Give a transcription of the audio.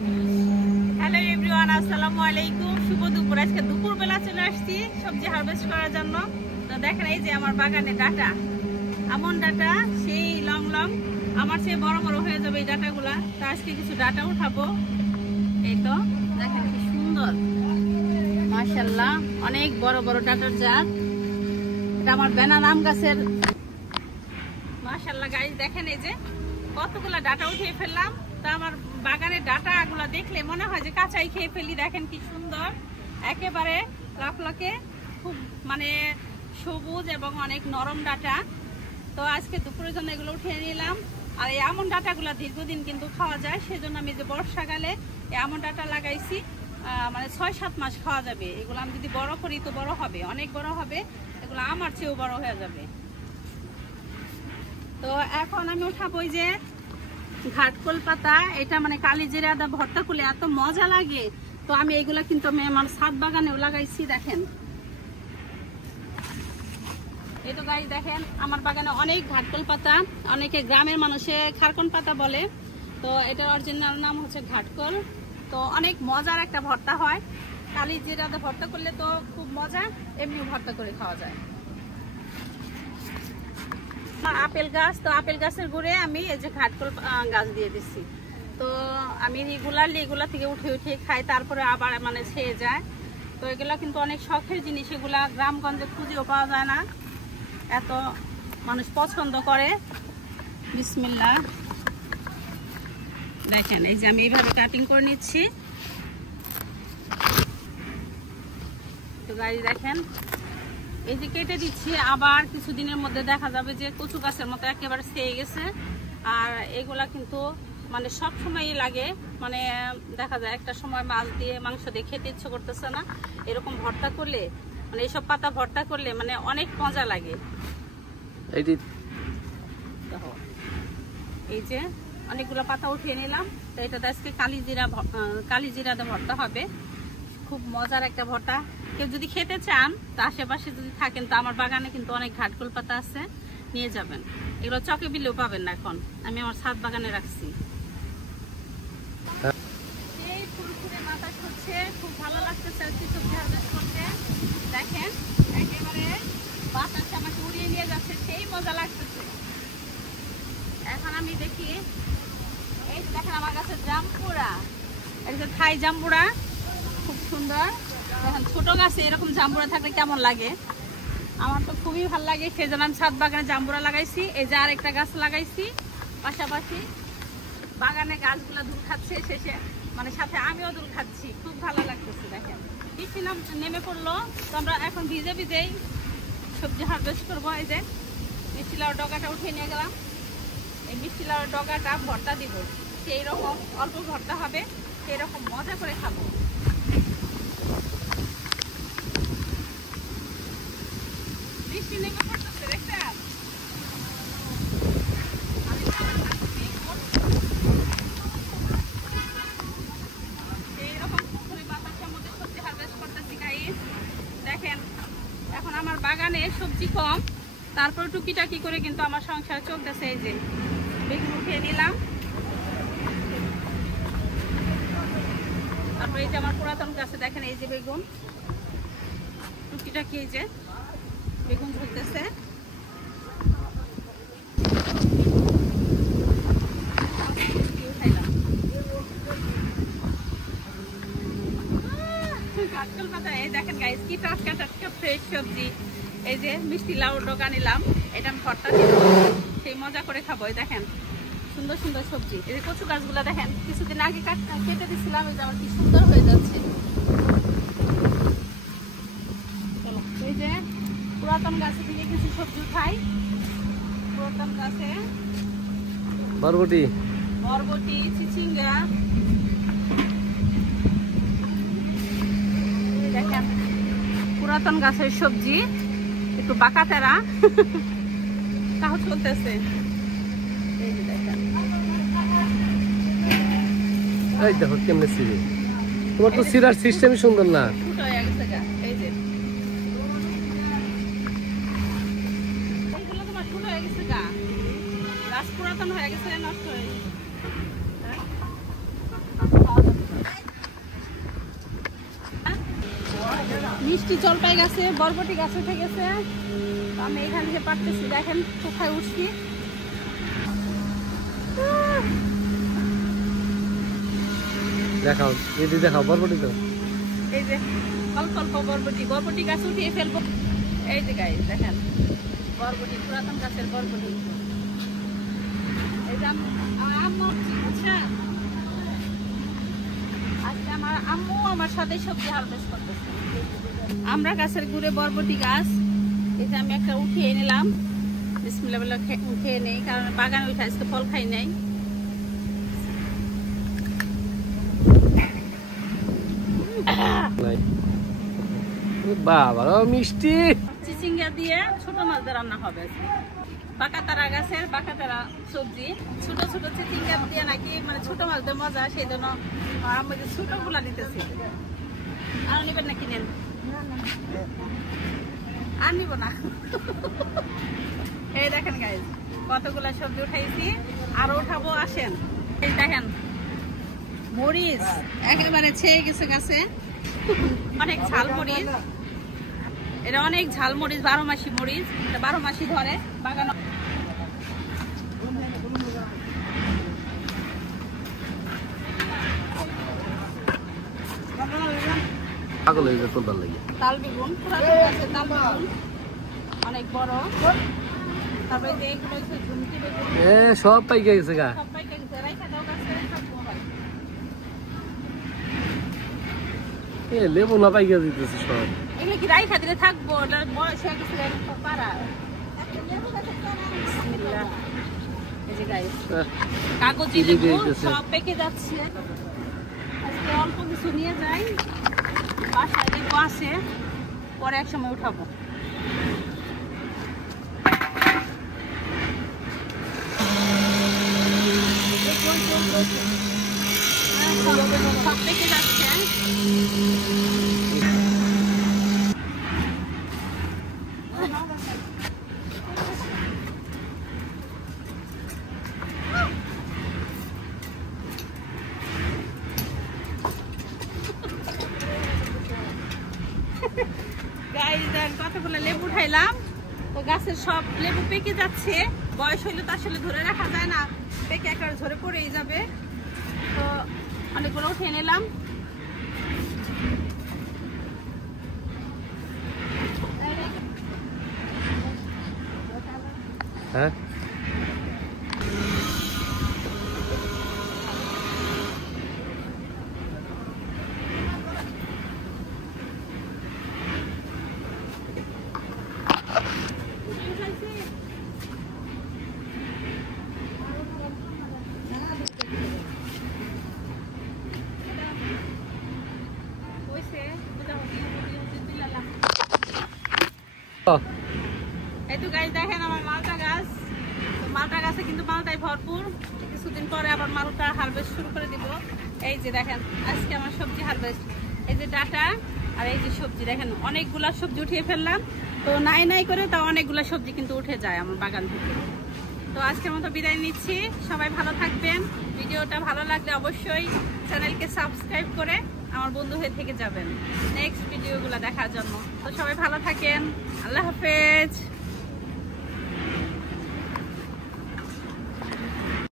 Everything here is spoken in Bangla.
হ্যালো এভরিওয়ান, আসসালামু আলাইকুম। শুভ দুপুর। আজকে দুপুরবেলা চলে আসছি সবজি হারভেস্ট করার জন্য। তো দেখেন এই যে আমার বাগানে ডাটা, আমন ডাটা, সেই লং লং, আমার চেয়ে বড় বড় হয়ে যাবে এই ডাটাগুলা। তো আজকে কিছু ডাটা উঠাবো। এই তো দেখেন কি সুন্দর, মাশাআল্লাহ, অনেক বড় বড় ডাটার জাত। এটা আমার বেনানা আম গাছের। মাশাআল্লাহ গাইস, দেখেন এই যে কতগুলা ডাটা উঠিয়ে ফেললাম। তো আমার বাগানের ডাটা গুলা দেখলে মনে হয় যে কাঁচাই খেয়ে ফেলি। দেখেন কি সুন্দর, একেবারে লকলকে, খুব মানে সবুজ এবং অনেক নরম ডাটা। তো আজকে দুপুরের জন্য এগুলো উঠিয়ে নিলাম। আর এই আমন ডাটাগুলা দীর্ঘদিন কিন্তু খাওয়া যায়, সেজন্য আমি যে বর্ষাকালে এই আমন ডাটা লাগাইছি। মানে 6-7 মাস খাওয়া যাবে এগুলো। আমি যদি বড় করি তো বড় হবে, অনেক বড় হবে এগুলো, আমার চেয়েও বড় হয়ে যাবে। তো এখন আমি উঠাবো ওই যে ঘাটকোল পাতা। এটা মানে কালিজিরা আদা ভর্তা করলে এত মজা লাগে। তো আমি এগুলা কিন্তু আমি আমার ছাদ বাগানেও লাগাইছি। দেখেন এই তো গাইস, দেখেন আমার বাগানে অনেক ঘাটকোল পাতা। অনেকে গ্রামের মানুষে খারকন পাতা বলে, তো এটার অরিজিনাল নাম হচ্ছে ঘাটকোল। তো অনেক মজার একটা ভর্তা হয়। কালিজিরা আদা ভর্তা করলে তো খুব মজা, এমনিও ভর্তা করে খাওয়া যায়। আপেল গাছ, তো আপেল গাছের গুঁড়ে আমি এই যে ঘাটকোল গাছ দিয়ে দিচ্ছি। তো আমি রেগুলারলি এগুলা থেকে উঠে উঠে খাই, তারপরে আবার মানে ছেয়ে যায়। তো এগুলা কিন্তু অনেক শখের জিনিস, এগুলা গ্রামগঞ্জে খুঁজেও পাওয়া যায় না, এত মানুষ পছন্দ করে। বিসমিল্লাহ, দেখেন এই যে আমি এইভাবে কাটিং করে নিচ্ছি। তো গাইস দেখেন এই যে কেটে দিচ্ছি, আবার কিছুদিনের মধ্যে দেখা যাবে যে কচু গাছের মতো একেবারে ছেয়ে গেছে। আর এগুলা কিন্তু মানে সব সময়ই লাগে, মানে দেখা যায় একটা সময় মাছ দিয়ে মাংস দিয়ে খেতে ইচ্ছে করতেছে না। এরকম ভর্তা করলে, মানে এইসব পাতা ভর্তা করলে মানে অনেক মজা লাগে। এই যে অনেকগুলো পাতা উঠিয়ে নিলাম। তো এটা আজকে কালিজিরা ভর্তা হবে। খুব মজার একটা ভর্তা। কেউ যদি খেতে চান, তো আশেপাশে যদি থাকেন, তো আমার বাগানে কিন্তু অনেক ঘাটকোল পাতা আছে, নিয়ে যাবেন। এগুলো চকে বিলেও পাবেন না, এখন আমি আমার ছাদ বাগানে রাখছি। এই ফুরফুরে বাতাস হচ্ছে, খুব ভালো লাগতেছে সবজি হারভেস্ট করতে। দেখেন একেবারে বাতাস আমাকে উড়িয়ে নিয়ে যাচ্ছে, সেই মজা লাগতেছে। এখন আমি দেখি, এই দেখেন আমার কাছে জাম্বুরা, এই যে থাই জাম্বুরা, খুব সুন্দর। দেখেন ছোট গাছে এরকম জাম্বুরা থাকলে কেমন লাগে, আমার তো খুবই ভালো লাগে। সেজন্য আমি ছাদ বাগানে জাম্বুরা লাগাইছি। এই যে আরেকটা গাছ লাগাইছি পাশাপাশি। বাগানে গাছগুলা দুল খাচ্ছে, শেষে মানে সাথে আমিও দুল খাচ্ছি, খুব ভালো লাগতেছে। দেখেন বৃষ্টি নেমে পড়লো, তো আমরা এখন ভিজে ভিজেই সবজি হারভেস্ট করবো। এই যে মিষ্টি লাউর ডগাটা উঠিয়ে নিয়ে গেলাম। এই মিষ্টি লাউর ডগাটা ভর্তা দিব, সেই রকম অল্প ভর্তা হবে, সেই রকম মজা করে খাবো। বৃষ্টি নেমে পড়তেছে, দেখছেন? এইরকম পুকুরে বাতাসের মধ্যে সবজি হারভেস্ট করতেছি গাইস। দেখেন এখন আমার বাগানে সবজি কম, তারপর টুকিটাকি করে কিন্তু আমার সংসার চলতেছে। এই যে বেগুন উঠিয়ে নিলাম। তারপর এই যে আমার পুরাতন গাছে দেখেন এই যে বেগুন, টুকিটাকি এই যে বেগুন ধরতেছে। কাঁচকল পাতা, এই দেখেন গাইস কি টাটকা টাটকা ফ্রেশ সবজি। এই যে মিষ্টি লাউ ডগা নিলাম, এটা আমি ভর্তা দিব, সেই মজা করে খাবো। এই দেখেন সুন্দর সুন্দর সবজি। এই যে কচু গাছগুলা দেখেন কিছুদিন আগে কেটে দিচ্ছিলাম, এই যে আমার কি সুন্দর হয়ে যাচ্ছে। এই যে পুরাতন গাছে থেকে কিছু সবজি উঠাই। পুরাতন গাছে বরবটি, চিচিঙ্গা, দেখেন পুরাতন গাছের সবজি, একটু বাঁকা তেরা তাও চলতেছে। এই যে দেখেন, এই দেখো কেমনে ছিঁড়ে, তোমার তো ছিঁড়ার সিস্টেমই সুন্দর না। ফুটো হয়ে গেছে গা, এই যে এইগুলো তোমার ফুটো হয়ে গেছে গা, গাছ পুরাতন হয়ে গেছে, নষ্ট হয়ে গেছে। মিষ্টি জলপাই গাছে, বরবটি গাছে উঠে গেছে। আমি এখান থেকে পারতেছি, দেখেন কোথায় উঠছি। দেখাও দিদি, দেখাও বরবটি তো। এই যে অল্প অল্প বরবটি গাছ উঠিয়ে ফেলবো। এই যে গাইস দেখেন বরবটি, পুরাতন গাছের বরবটি। এই যে আমার আম্মু আচ্ছা, আজকে আমার আম্মু আমার সাথে সবজি হারভেস্ট করতেছে। আমরা গাছের গুড়ে বরবটি গাছ, এই যে আমি একটা উঠিয়ে নিলাম। বিসমিল্লাহ বলে খেয়ে নেই, কারণ বাগানে উঠে আজকে ফল খাই নাই। বাবা মিষ্টি চিচিঙ্গা দিয়ে ছোট মাছ দিয়ে রান্না হবে আজকে। বাঁকাতারা গাছের বাঁকাতারা সবজি, ছোট ছোট চিচিঙ্গা দিয়ে নাকি মানে ছোট মাছ দিয়ে মজা, সেই জন্য আমি ছোট গুলা নিতেছি। আর নিবেন না কিনেন? আর নিব না। এই দেখেন গাইস কতগুলা সবজি উঠাইছি, আরো উঠাবো, আসেন। এই দেখেন মরিচ একেবারে ছেয়ে গেছে গাছে, অনেক ঝাল মরিচ। এটা অনেক ঝাল মরিচ, 12 মাসি মরিচ, 12 মাসি ধরে বাগানো। পাগল হয়ে যায় তোলবার লাগে। তাল বেগুন, পুরাতন গাছের তাল বেগুন অনেক বড়। তারপরে যে এগুলো হচ্ছে ঝুমকি বেগুন, সব পাইকে গেছে গা। সব পাইকে গেছে, রাইখা দাও গাছে, সব মোবাইল। লেবু না পাইকে দিতেছে সব। এগুলো কি রাইখা দিলে থাকবো? বয়স হয়ে গেছে পারা। এই যে গাইস কাগজি লেবু সব পেকে যাচ্ছে। আজকে অল্প কিছু নিয়ে যাই, বাসায় লেবু আছে, পরে এক সময় উঠাবো। সব পেকে যাচ্ছে। কতগুলো লেবু উঠাইলাম, তো গাছের সব লেবু পেকে যাচ্ছে। বয়স হইলে তো আসলে ধরে রাখা যায় না, পেকে একবার ঝরে পড়েই যাবে। তো অনেকগুলো উঠিয়ে নিলাম। হ্যাঁ এই তো গাছ দেখেন আমার মালটা গাছ, মালটা গাছে কিন্তু মালটাই ভরপুর। কিছুদিন পরে আবার মালটা হারভেস্ট শুরু করে দিব। এই যে দেখেন আজকে আমার সবজি হারভেস্ট, এই যে ডাটা আর এই যে সবজি দেখেন, অনেকগুলা সবজি উঠিয়ে ফেললাম। তো নাই নাই করে তাও অনেকগুলা সবজি কিন্তু উঠে যায় আমার বাগান থেকে। তো আজকের মতো বিদায় নিচ্ছি, সবাই ভালো থাকবেন। ভিডিওটা ভালো লাগলে অবশ্যই চ্যানেলকে সাবস্ক্রাইব করে আমার বন্ধু হয়ে থেকে যাবেন নেক্সট ভিডিওগুলো দেখার জন্য। তো সবাই ভালো থাকেন, আল্লাহ হাফেজ।